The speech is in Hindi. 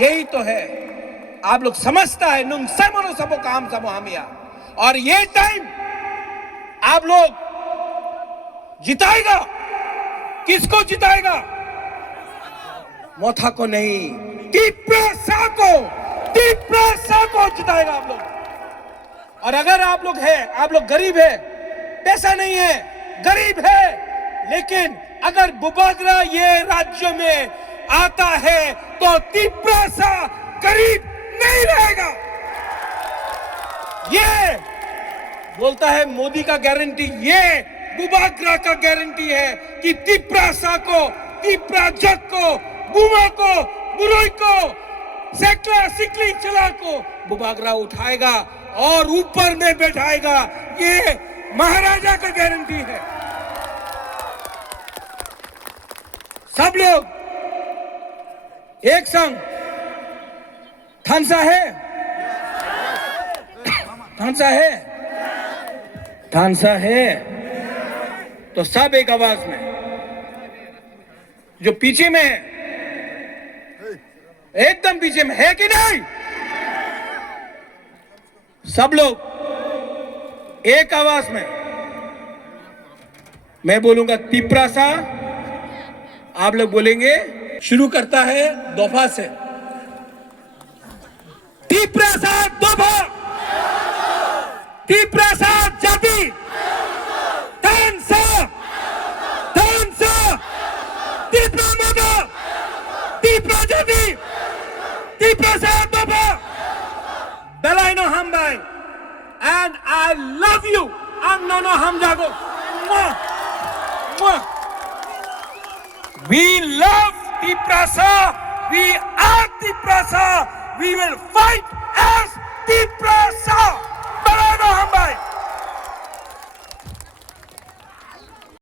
यही तो है, आप लोग समझता है नुंग समनो सबो काम सबो हमिया। और ये टाइम आप लोग जिताएगा, किसको जिताएगा? मोथा को नहीं, टिप्रासा को जिताएगा आप लोग। और अगर आप लोग है, आप लोग गरीब है, पैसा नहीं है, गरीब है, लेकिन अगर बुबागरा ये राज्य में आता है तो टिप्रासा गरीब नहीं रहेगा। ये बोलता है मोदी का गारंटी, ये बुबागरा का गारंटी है कि टिप्रासा को, टिप्राजक को, बुमा को, बुरोई को, सेकला सिकली चला को बुबागरा उठाएगा और ऊपर में बैठाएगा। ये महाराजा का गारंटी है। सब लोग एक संग थानसा है, थानसा है, थानसा है, तो सब एक आवाज में, जो पीछे में है, एकदम पीछे में है कि नहीं, सब लोग एक आवाज में, मैं बोलूंगा तिप्रासा, आप लोग बोलेंगे। शुरू करता है दोफा से, तिप्रासा दोफा, तिप्रासा जाति, Tansa, Tansa, तिप्रामदा, तिप्राजाति, Tiprasa दोफा, Belaino Hambai, and I love you. I'm Nono Hamjago. We love Tiprasa. We are Tiprasa. We will fight